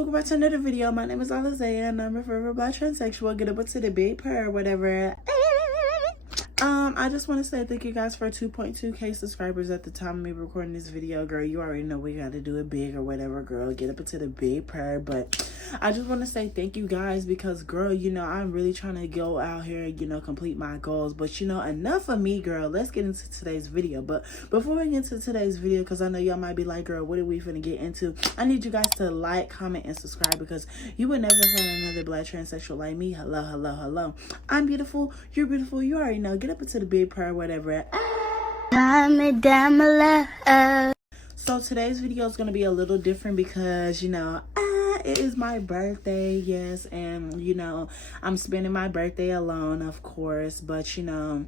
welcome back to another video. My name is Alizea and I'm a forever black transsexual. Get up to the big purr or whatever. I just want to say thank you guys for 2.2k subscribers at the time of me recording this video. Girl, you already know we got to do it big or whatever, girl. Get up into the big purr. But I just want to say thank you guys because, girl, you know, I'm really trying to go out here and, you know, complete my goals. But, you know, enough of me, girl. Let's get into today's video. But before we get into today's video, because I know y'all might be like, girl, what are we finna get into? I need you guys to like, comment, and subscribe because you would never find another black transsexual like me. Hello, hello, hello. I'm beautiful. You're beautiful. You already know. Get up into the big purr, whatever. Comment down below. So today's video is going to be a little different because, you know, it is my birthday, yes, and, you know, I'm spending my birthday alone, of course, but, you know,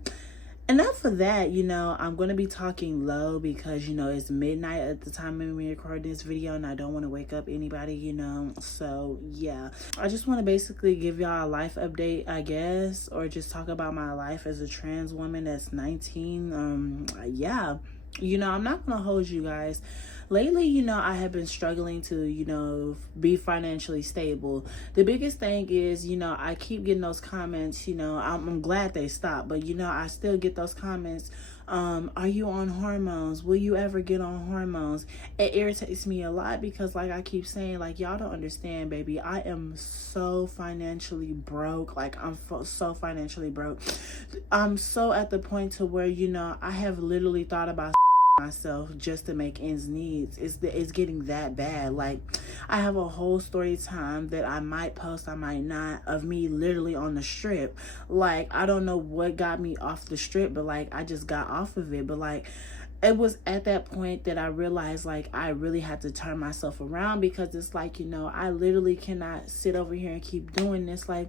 enough of that. You know, I'm going to be talking low because, you know, it's midnight at the time when we record this video and I don't want to wake up anybody, you know. So, yeah. I just want to basically give y'all a life update, I guess, or just talk about my life as a trans woman that's 19. Yeah. You know, I'm not going to hold you guys. Lately, you know, I have been struggling to, you know, be financially stable. The biggest thing is, you know, I keep getting those comments, you know, I'm glad they stopped, but, you know, I still get those comments. Are you on hormones? Will you ever get on hormones? It irritates me a lot because, like I keep saying, like, y'all don't understand, baby. I am so financially broke. Like, I'm so financially broke. I'm so at the point to where, you know, I have literally thought about myself just to make ends meet. It's getting that bad. Like, I have a whole story time that I might post, I might not, of me literally on the strip. Like, I don't know what got me off the strip, but like I just got off of it. But like, it was at that point that I realized, like, I really had to turn myself around because it's like, you know, I literally cannot sit over here and keep doing this. Like,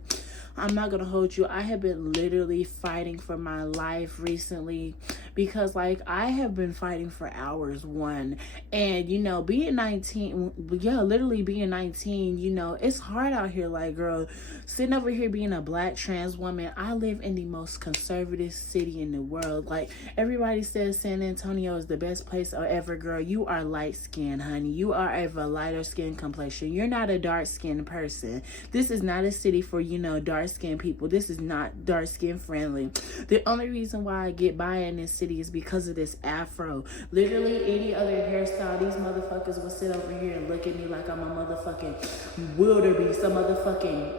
I'm not gonna hold you. I have been literally fighting for my life recently because, like, I have been fighting for hours, one. And, you know, being 19, yeah, literally being 19, you know, it's hard out here. Like, girl, sitting over here being a black trans woman, I live in the most conservative city in the world. Like, everybody says San Antonio is the best place ever, girl. You are light skinned, honey. You are of a lighter skin complexion. You're not a dark skinned person. This is not a city for, you know, dark skinned people. This is not dark skin friendly. The only reason why I get by in this city is because of this afro. Literally any other hairstyle, these motherfuckers will sit over here and look at me like I'm a motherfucking wildebeest, a motherfucking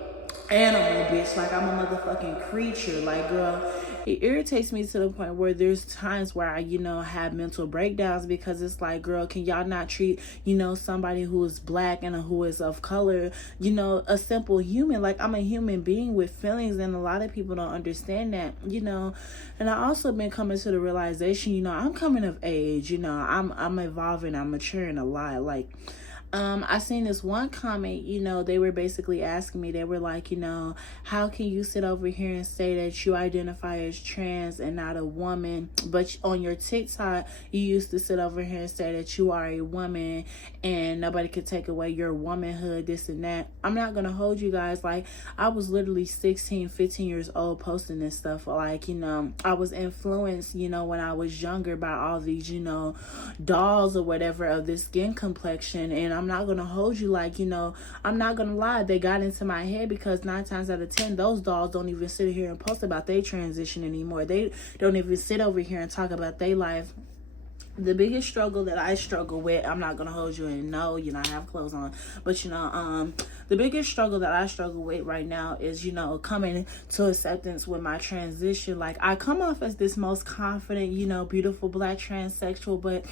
animal, bitch. Like, I'm a motherfucking creature. Like, girl, it irritates me to the point where there's times where I, you know, have mental breakdowns because it's like, girl, can y'all not treat, you know, somebody who is black and who is of color, you know, a simple human? Like, I'm a human being with feelings, and a lot of people don't understand that, you know. And I also been coming to the realization, you know, I'm coming of age, you know, I'm evolving, I'm maturing a lot. Like, I seen this one comment, you know, they were basically asking me, they were like, you know, how can you sit over here and say that you identify as trans and not a woman, but on your TikTok, you used to sit over here and say that you are a woman and nobody could take away your womanhood, this and that. I'm not going to hold you guys. Like, I was literally 16, 15 years old posting this stuff. Like, you know, I was influenced, you know, when I was younger by all these, you know, dolls or whatever of this skin complexion. And I'm not gonna hold you. Like, you know, I'm not gonna lie, they got into my head because 9 times out of 10 those dolls don't even sit here and post about their transition anymore. They don't even sit over here and talk about their life. The biggest struggle that I struggle with, I'm not gonna hold you and no, you know, I have clothes on, but you know, the biggest struggle that I struggle with right now is, you know, coming to acceptance with my transition. Like, I come off as this most confident, you know, beautiful black transsexual, but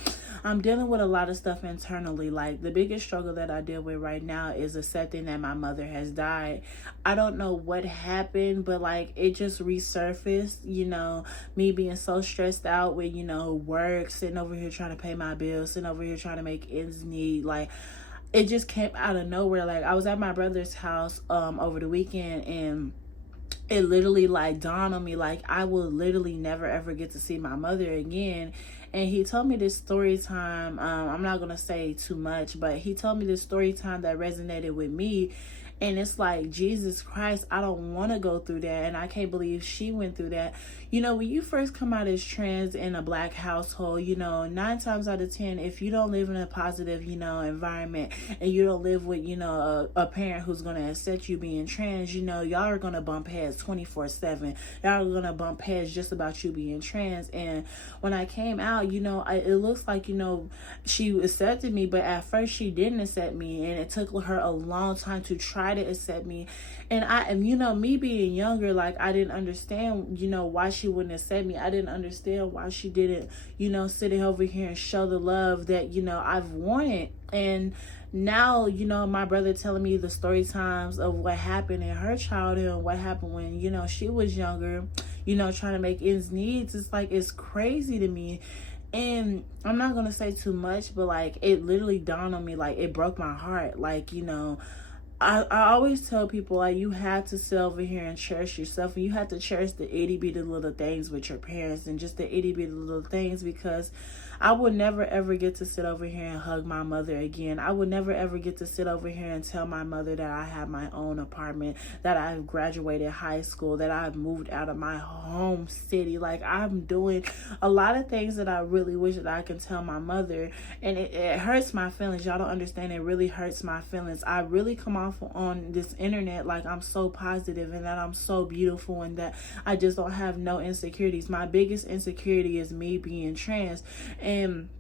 I'm dealing with a lot of stuff internally. Like, the biggest struggle that I deal with right now is accepting that my mother has died. I don't know what happened, but like, it just resurfaced, you know, me being so stressed out with, you know, work, sitting over here trying to pay my bills, sitting over here trying to make ends meet. Like, it just came out of nowhere. Like, I was at my brother's house over the weekend, and it literally like dawned on me, like, I will literally never ever get to see my mother again. And he told me this story time. I'm not gonna say too much, but he told me this story time that resonated with me. And it's like, Jesus Christ, I don't want to go through that. And I can't believe she went through that. You know, when you first come out as trans in a Black household, you know, 9 times out of 10, if you don't live in a positive, you know, environment, and you don't live with, you know, a parent who's going to accept you being trans, you know, y'all are going to bump heads 24/7. Y'all are going to bump heads just about you being trans. And when I came out, you know, it looks like, you know, she accepted me, but at first she didn't accept me, and it took her a long time to try to accept me. And you know, me being younger, like, I didn't understand, you know, why she wouldn't accept me. I didn't understand why she didn't, you know, sit over here and show the love that, you know, I've wanted. And now, you know, my brother telling me the story times of what happened in her childhood and what happened when, you know, she was younger, you know, trying to make ends meet. It's like, it's crazy to me. And I'm not going to say too much, but like, it literally dawned on me, like, it broke my heart. Like, you know, I always tell people, like, you have to sit over here and cherish yourself, and you have to cherish the itty bitty little things with your parents, and just the itty bitty little things, because I would never ever get to sit over here and hug my mother again. I would never ever get to sit over here and tell my mother that I have my own apartment, that I've graduated high school, that I've moved out of my home city. Like, I'm doing a lot of things that I really wish that I can tell my mother, and it hurts my feelings. Y'all don't understand. It really hurts my feelings. I really come off on this internet like I'm so positive and that I'm so beautiful and that I just don't have no insecurities. My biggest insecurity is me being trans. And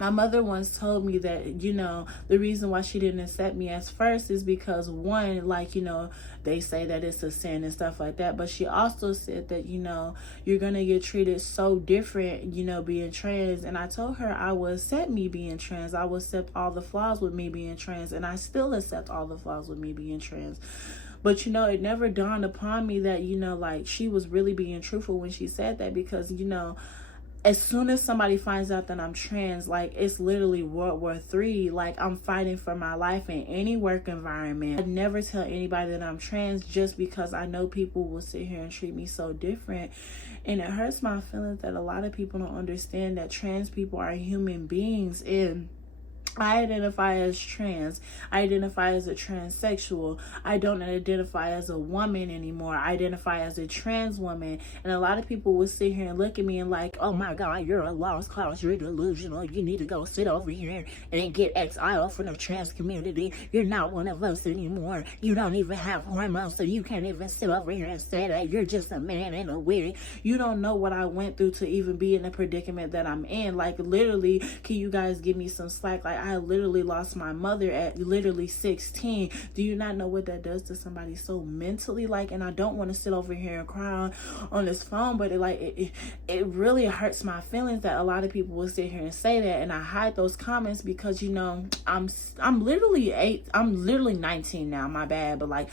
my mother once told me that, you know, the reason why she didn't accept me as first is because, one, like, you know, they say that it's a sin and stuff like that. But she also said that, you know, you're going to get treated so different, you know, being trans. And I told her I would accept me being trans. I would accept all the flaws with me being trans. And I still accept all the flaws with me being trans. But, you know, it never dawned upon me that, you know, like, she was really being truthful when she said that, because, you know, as soon as somebody finds out that I'm trans, like, it's literally World War III. Like, I'm fighting for my life in any work environment. I'd never tell anybody that I'm trans, just because I know people will sit here and treat me so different. And it hurts my feelings that a lot of people don't understand that trans people are human beings. And I identify as trans. I identify as a transsexual. I don't identify as a woman anymore. I identify as a trans woman. And a lot of people will sit here and look at me and like, oh my God, you're a lost cause. You're delusional. You need to go sit over here and get exiled from the trans community. You're not one of us anymore. You don't even have hormones, so you can't even sit over here and say that. You're just a man in a wig. You don't know what I went through to even be in the predicament that I'm in. Like, literally, can you guys give me some slack? Like, I literally lost my mother at literally 16. Do you not know what that does to somebody so mentally? Like, and I don't want to sit over here and cry on this phone, but it really hurts my feelings that a lot of people will sit here and say that, and I hide those comments because, you know, I'm literally 19 now, my bad, but like,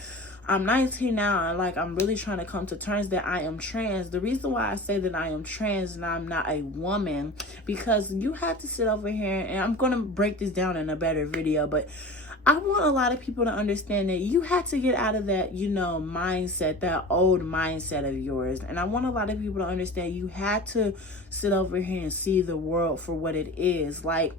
I'm 19 now, and like, I'm really trying to come to terms that I am trans. The reason why I say that I am trans and I'm not a woman, because you have to sit over here, and I'm going to break this down in a better video, but I want a lot of people to understand that you have to get out of that, you know, mindset, that old mindset of yours. And I want a lot of people to understand you have to sit over here and see the world for what it is. Like,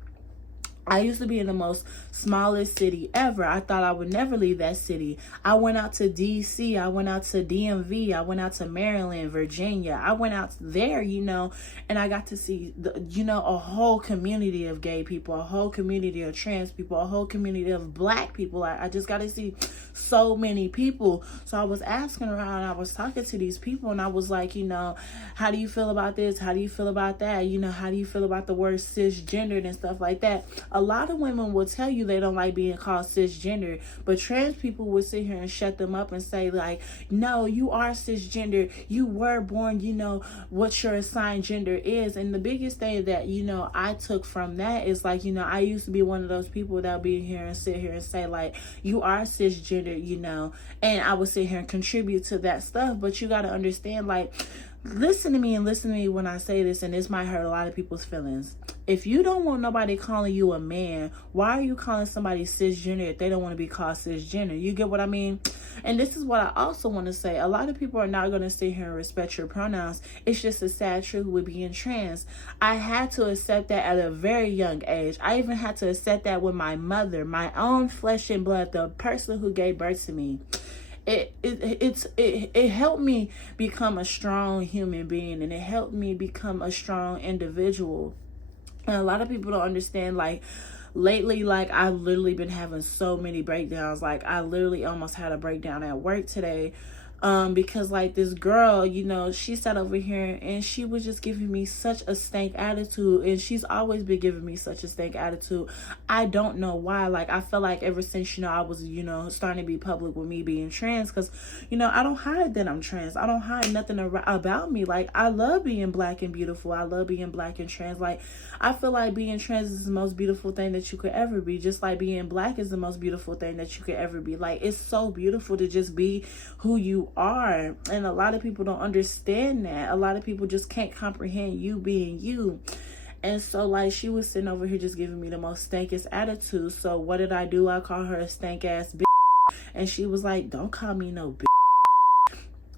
I used to be in the most smallest city ever. I thought I would never leave that city. I went out to DC. I went out to DMV. I went out to Maryland, Virginia. I went out there, you know, and I got to see, you know, a whole community of gay people, a whole community of trans people, a whole community of black people. I just got to see so many people. So I was asking around, I was talking to these people, and I was like, you know, how do you feel about this? How do you feel about that? You know, how do you feel about the word cisgendered and stuff like that? A lot of women will tell you they don't like being called cisgender, but trans people will sit here and shut them up and say, like, no, you are cisgender. You were born, you know, what your assigned gender is. And the biggest thing that, you know, I took from that is, like, you know, I used to be one of those people that would be here and sit here and say, like, you are cisgender, you know, and I would sit here and contribute to that stuff. But you got to understand, like, listen to me when I say this, and this might hurt a lot of people's feelings. If you don't want nobody calling you a man, why are you calling somebody cisgender if they don't want to be called cisgender? You get what I mean? And this is what I also want to say. A lot of people are not going to sit here and respect your pronouns. It's just a sad truth with being trans. I had to accept that at a very young age. I even had to accept that with my mother, my own flesh and blood, the person who gave birth to me. It helped me become a strong human being, and it helped me become a strong individual. And a lot of people don't understand, like, lately, like, I've literally been having so many breakdowns. Like, I literally almost had a breakdown at work today. Because like this girl, you know, she sat over here and she was just giving me such a stank attitude, and she's always been giving me such a stank attitude. I don't know why. Like, I feel like ever since, you know, I was, you know, starting to be public with me being trans, because, you know, I don't hide that I'm trans. I don't hide nothing about me. Like, I love being black and beautiful. I love being black and trans. Like, I feel like being trans is the most beautiful thing that you could ever be, just like being black is the most beautiful thing that you could ever be. Like, it's so beautiful to just be who you are. And a lot of people don't understand that. A lot of people just can't comprehend you being you. And so, like, she was sitting over here just giving me the most stankiest attitude. So what did I do? I called her a stank ass bitch. And she was like, don't call me no bitch.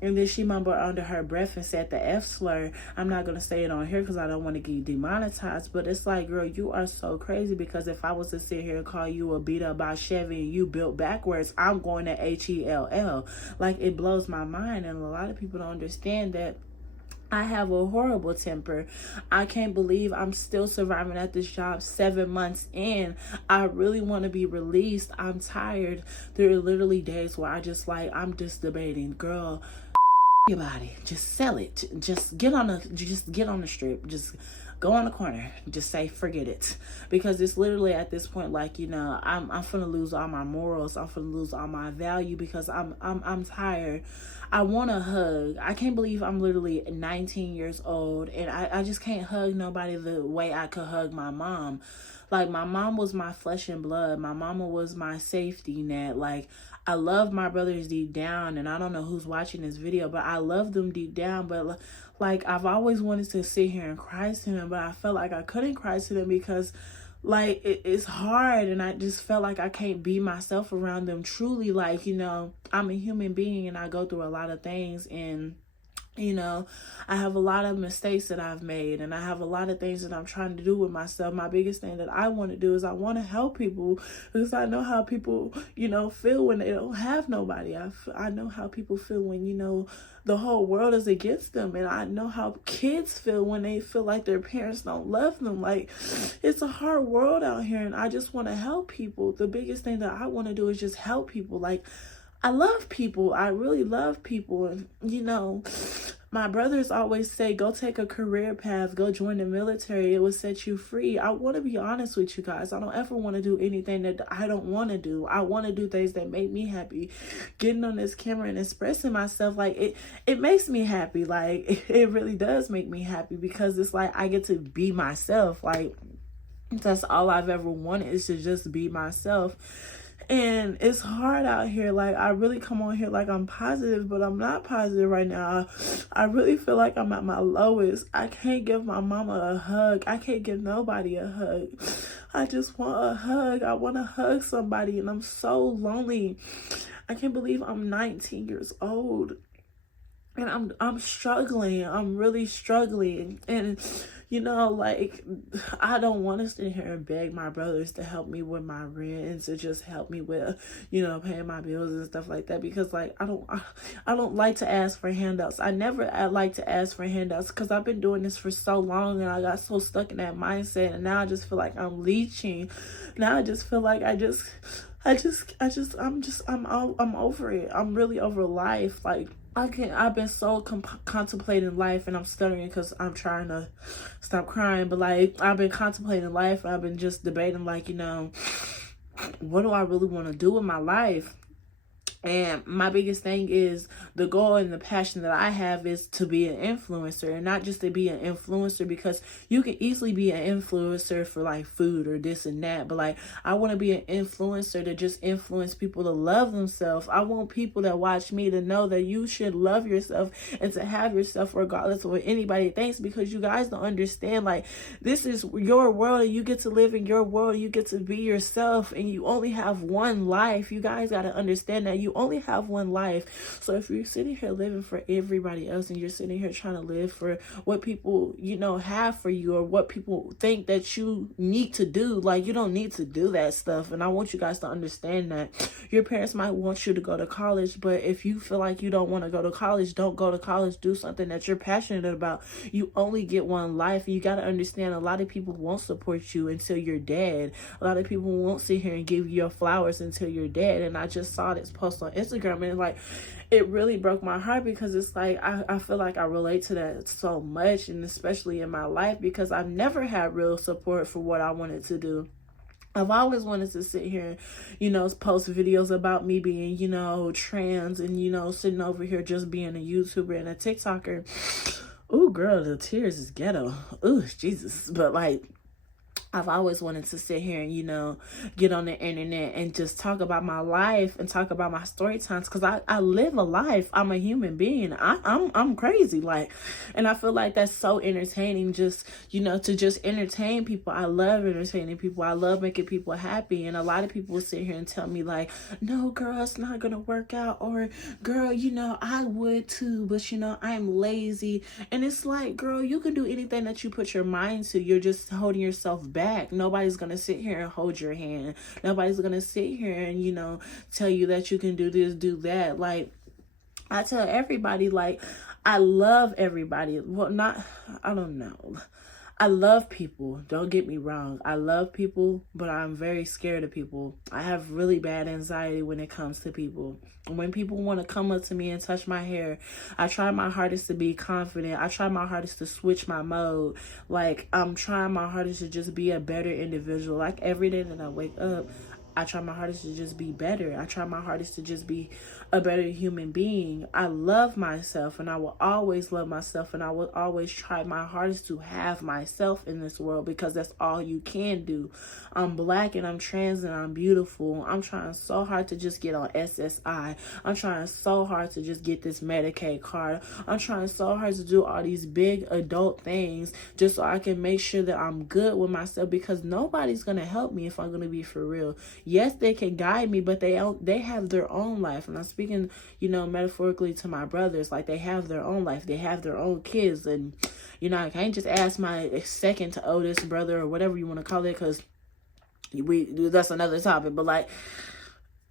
And then she mumbled under her breath and said the F slur. I'm not going to say it on here because I don't want to get demonetized. But it's like, girl, you are so crazy, because if I was to sit here and call you a beat up by Chevy and you built backwards, I'm going to HELL. Like, it blows my mind. And a lot of people don't understand that I have a horrible temper. I can't believe I'm still surviving at this job 7 months in. I really want to be released. I'm tired. There are literally days where I just like, I'm just debating, girl, your body, just sell it. Just get on the strip. Just go on the corner. Just say forget it, because it's literally at this point, like, you know, I'm finna lose all my morals. I'm finna lose all my value, because I'm tired. I want a hug. I can't believe I'm literally 19 years old and I just can't hug nobody the way I could hug my mom. Like, my mom was my flesh and blood. My mama was my safety net. Like, I love my brothers deep down, and I don't know who's watching this video, but I love them deep down. But like, I've always wanted to sit here and cry to them, but I felt like I couldn't cry to them because, like, it's hard, and I just felt like I can't be myself around them truly. Like, you know, I'm a human being and I go through a lot of things, and you know, I have a lot of mistakes that I've made, and I have a lot of things that I'm trying to do with myself. My biggest thing that I want to do is I want to help people, because I know how people, you know, feel when they don't have nobody. I know how people feel when, you know, the whole world is against them, and I know how kids feel when they feel like their parents don't love them. Like, it's a hard world out here, and I just want to help people. The biggest thing that I want to do is just help people. Like, I love people. I really love people. And, you know, my brothers always say, go take a career path, go join the military. It will set you free. I want to be honest with you guys. I don't ever want to do anything that I don't want to do. I want to do things that make me happy. Getting on this camera and expressing myself, like, it makes me happy. Like, it really does make me happy, because it's like I get to be myself. Like, that's all I've ever wanted, is to just be myself. And it's hard out here. Like, I really come on here like I'm positive, but I'm not positive right now. I really feel like I'm at my lowest. I can't give my mama a hug. I can't give nobody a hug. I just want a hug. I want to hug somebody, and I'm so lonely. I can't believe I'm 19 years old. And I'm struggling. I'm really struggling. And, you know, like, I don't want to sit here and beg my brothers to help me with my rent and to just help me with, you know, paying my bills and stuff like that, because, like, I don't like to ask for handouts. I never like to ask for handouts, because I've been doing this for so long, and I got so stuck in that mindset, and now I just feel like I'm leeching. Now I just feel like I'm over it. I'm really over life. Like, I've been so contemplating life, and I'm stuttering because I'm trying to stop crying, but, like, I've been contemplating life, and I've been just debating, like, you know, what do I really want to do with my life? And my biggest thing is the goal and the passion that I have is to be an influencer, and not just to be an influencer because you can easily be an influencer for like food or this and that. But like, I want to be an influencer to just influence people to love themselves. I want people that watch me to know that you should love yourself and to have yourself regardless of what anybody thinks, because you guys don't understand, like, this is your world and you get to live in your world. You get to be yourself and you only have one life. You guys got to understand that you only have one life. So if you're sitting here living for everybody else and you're sitting here trying to live for what people, have for you, or what people think that you need to do, like, you don't need to do that stuff. And I want you guys to understand that your parents might want you to go to college, but if you feel like you don't want to go to college, don't go to college. Do something that you're passionate about. You only get one life. You got to understand, a lot of people won't support you until you're dead. A lot of people won't sit here and give you your flowers until you're dead. And I just saw this post on Instagram, and like, it really broke my heart, because it's like I feel like I relate to that so much, and especially in my life, because I've never had real support for what I wanted to do. I've always wanted to sit here and, post videos about me being, trans, and, sitting over here just being a YouTuber and a TikToker. Ooh, girl, the tears is ghetto. Ooh, Jesus. But like, I've always wanted to sit here and, get on the internet and just talk about my life and talk about my story times, because I live a life. I'm a human being. I'm crazy. Like, and I feel like that's so entertaining, just, to just entertain people. I love entertaining people. I love making people happy. And a lot of people will sit here and tell me like, no, girl, it's not going to work out. Or, girl, I would too, but, I'm lazy. And it's like, girl, you can do anything that you put your mind to. You're just holding yourself back. Nobody's gonna sit here and hold your hand. Nobody's gonna sit here and tell you that you can do this, do that. Like, I tell everybody, like, I love everybody. Well, I don't know. I love people. Don't get me wrong. I love people, but I'm very scared of people. I have really bad anxiety when it comes to people. When people want to come up to me and touch my hair, I try my hardest to be confident. I try my hardest to switch my mode. Like, I'm trying my hardest to just be a better individual. Like, every day that I wake up, I try my hardest to just be better. I try my hardest to just be a better human being. I love myself, and I will always love myself, and I will always try my hardest to have myself in this world, because that's all you can do. I'm black and I'm trans and I'm beautiful. I'm trying so hard to just get on SSI. I'm trying so hard to just get this Medicaid card. I'm trying so hard to do all these big adult things just so I can make sure that I'm good with myself, because nobody's going to help me if I'm going to be for real. Yes, they can guide me, but they have their own life. And I'm speaking, metaphorically to my brothers. Like, they have their own life. They have their own kids. And, I can't just ask my second to oldest brother or whatever you want to call it, because that's another topic. But like,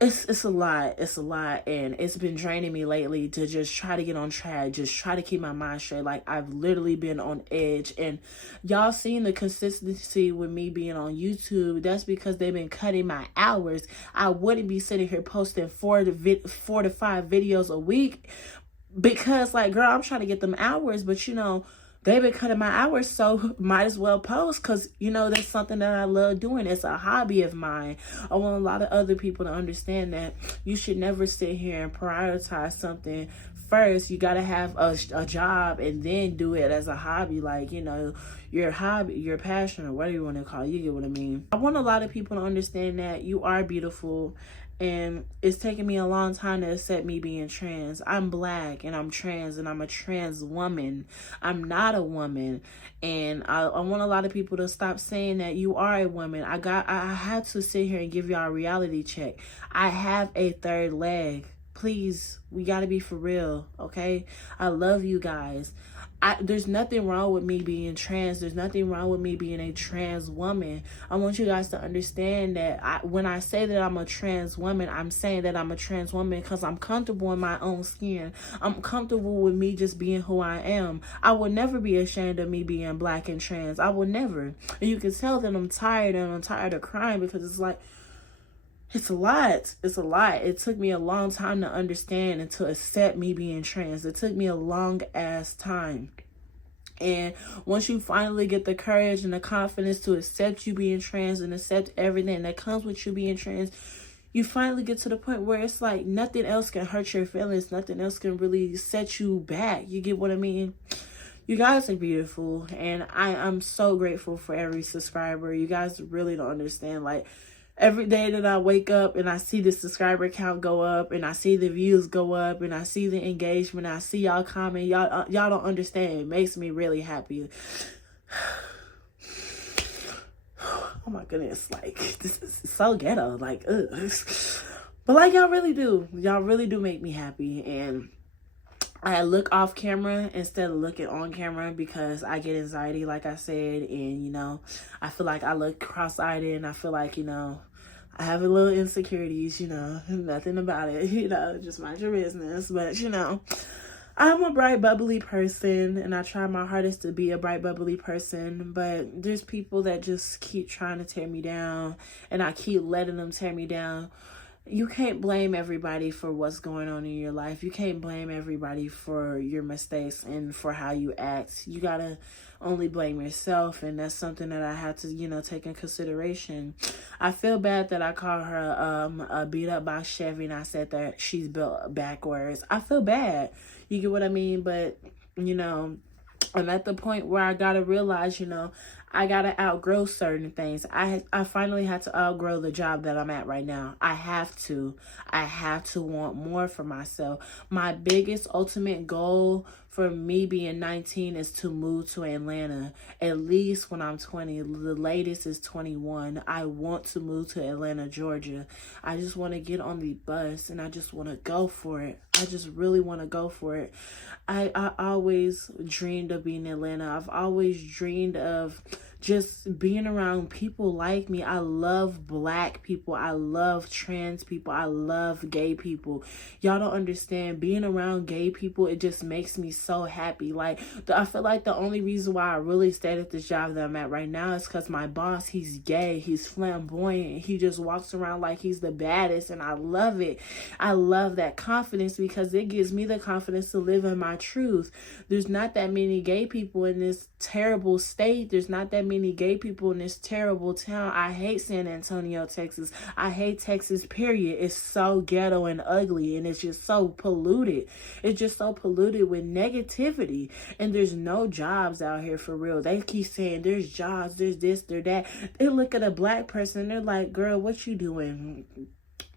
it's a lot. It's a lot. And it's been draining me lately to just try to get on track, just try to keep my mind straight. Like, I've literally been on edge. And y'all seen the consistency with me being on YouTube. That's because they've been cutting my hours. I wouldn't be sitting here posting 4 to 5 videos a week, because, like, girl, I'm trying to get them hours. But they've been cutting my hours, so might as well post, because, that's something that I love doing. It's a hobby of mine. I want a lot of other people to understand that you should never sit here and prioritize something first. You got to have a job and then do it as a hobby. Like, your hobby, your passion, or whatever you want to call it. You get what I mean? I want a lot of people to understand that you are beautiful. And it's taken me a long time to accept me being trans. I'm black and I'm trans and I'm a trans woman. I'm not a woman. And I want a lot of people to stop saying that you are a woman. I had to sit here and give y'all a reality check. I have a third leg. Please, we got to be for real, okay? I love you guys. There's nothing wrong with me being trans. There's nothing wrong with me being a trans woman. I want you guys to understand that when I say that I'm a trans woman, I'm saying that I'm a trans woman because I'm comfortable in my own skin. I'm comfortable with me just being who I am. I will never be ashamed of me being black and trans. I will never. And you can tell that I'm tired, and I'm tired of crying, because it's like, it's a lot. It's a lot. It took me a long time to understand and to accept me being trans. It took me a long ass time. And once you finally get the courage and the confidence to accept you being trans and accept everything that comes with you being trans, you finally get to the point where it's like nothing else can hurt your feelings. Nothing else can really set you back. You get what I mean? You guys are beautiful, and I'm so grateful for every subscriber. You guys really don't understand. Like, every day that I wake up and I see the subscriber count go up, and I see the views go up, and I see the engagement, I see y'all comment, y'all don't understand. It makes me really happy. Oh my goodness, like, this is so ghetto, like, ugh. But like, y'all really do make me happy. And I look off camera instead of looking on camera because I get anxiety, like I said, and, you know, I feel like I look cross-eyed, and I feel like, you know, I have a little insecurities, you know, nothing about it, you know, just mind your business. But, you know, I'm a bright, bubbly person, and I try my hardest to be a bright, bubbly person, but there's people that just keep trying to tear me down, and I keep letting them tear me down. You can't blame everybody for what's going on in your life. You can't blame everybody for your mistakes and for how you act. You gotta only blame yourself, and that's something that I had to, you know, take in consideration. I feel bad that I called her a beat up by Chevy, and I said that she's built backwards. I feel bad. You get what I mean? But, you know, I'm at the point where I gotta realize, you know, I gotta outgrow certain things. I finally had to outgrow the job that I'm at right now. I have to want more for myself. My biggest ultimate goal for me being 19 is to move to Atlanta, at least when I'm 20. The latest is 21. I want to move to Atlanta, Georgia. I just want to get on the bus, and I just want to go for it. I just really want to go for it. I always dreamed of being in Atlanta. I've always dreamed of just being around people like me. I love black people. I love trans people. I love gay people. Y'all don't understand. Being around gay people, it just makes me so happy. Like, I feel like the only reason why I really stayed at this job that I'm at right now is because my boss, he's gay. He's flamboyant. He just walks around like he's the baddest, and I love it. I love that confidence because it gives me the confidence to live in my truth. There's not that many gay people in this terrible state. There's not that many gay people in this terrible town. I hate San Antonio, Texas. I hate Texas, period. It's so ghetto and ugly, and it's just so polluted. It's just so polluted with negativity, and there's no jobs out here for real. They keep saying there's jobs, there's this, there's that. They look at a black person, and they're like, girl, what you doing?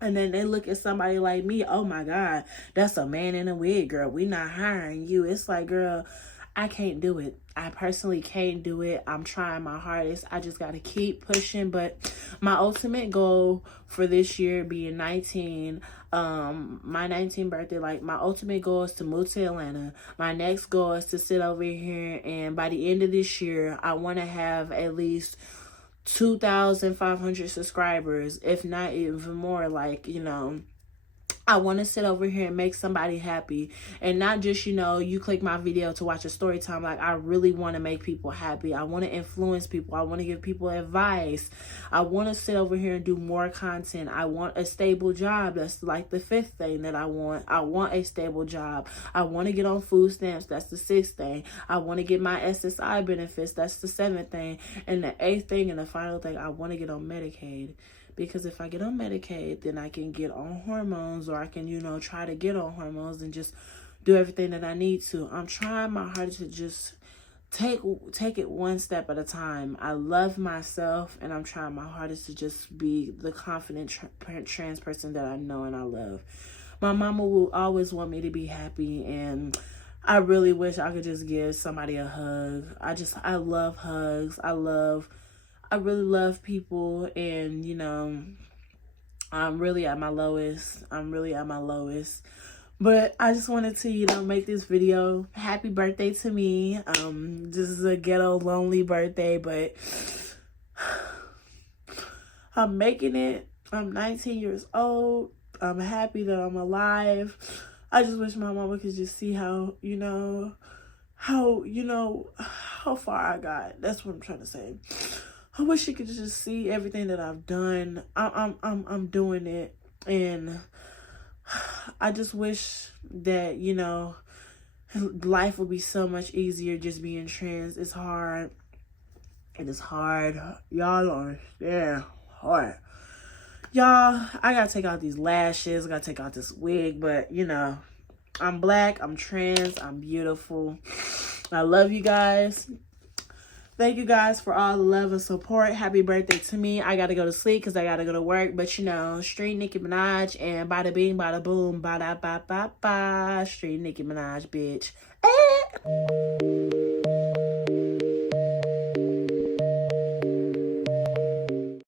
And then they look at somebody like me, oh my God, that's a man in a wig, girl. We not hiring you. It's like, girl, I can't do it. I personally can't do it. I'm trying my hardest. I just got to keep pushing. But my ultimate goal for this year being 19, my 19th birthday, like, my ultimate goal is to move to Atlanta. My next goal is to sit over here, and by the end of this year, I want to have at least 2,500 subscribers, if not even more. Like, you know, I want to sit over here and make somebody happy, and not just, you know, you click my video to watch a story time. Like, I really want to make people happy. I want to influence people. I want to give people advice. I want to sit over here and do more content. I want a stable job. That's like the 5th thing that I want. I want a stable job. I want to get on food stamps. That's the 6th thing. I want to get my SSI benefits. That's the 7th thing. And the 8th thing and the final thing, I want to get on Medicaid. Because if I get on Medicaid, then I can get on hormones, or I can, you know, try to get on hormones and just do everything that I need to. I'm trying my hardest to just take it one step at a time. I love myself, and I'm trying my hardest to just be the confident trans person that I know and I love. My mama will always want me to be happy, and I really wish I could just give somebody a hug. I love hugs. I really love people, and, you know, I'm really at my lowest. But I just wanted to, you know, make this video. Happy birthday to me. This is a ghetto, lonely birthday, but I'm making it. I'm 19 years old. I'm happy that I'm alive. I just wish my mama could just see how far I got. That's what I'm trying to say. I wish she could just see everything that I've done. I'm doing it, and I just wish that, you know, life would be so much easier just being trans. It's hard. It is hard. Y'all don't understand. Hard. Y'all, I gotta take out these lashes. I gotta take out this wig. But, you know, I'm black. I'm trans. I'm beautiful. I love you guys. Thank you guys for all the love and support. Happy birthday to me. I gotta go to sleep because I gotta go to work. But, you know, street Nicki Minaj and bada bing, bada boom, bada ba ba ba. Street Nicki Minaj, bitch.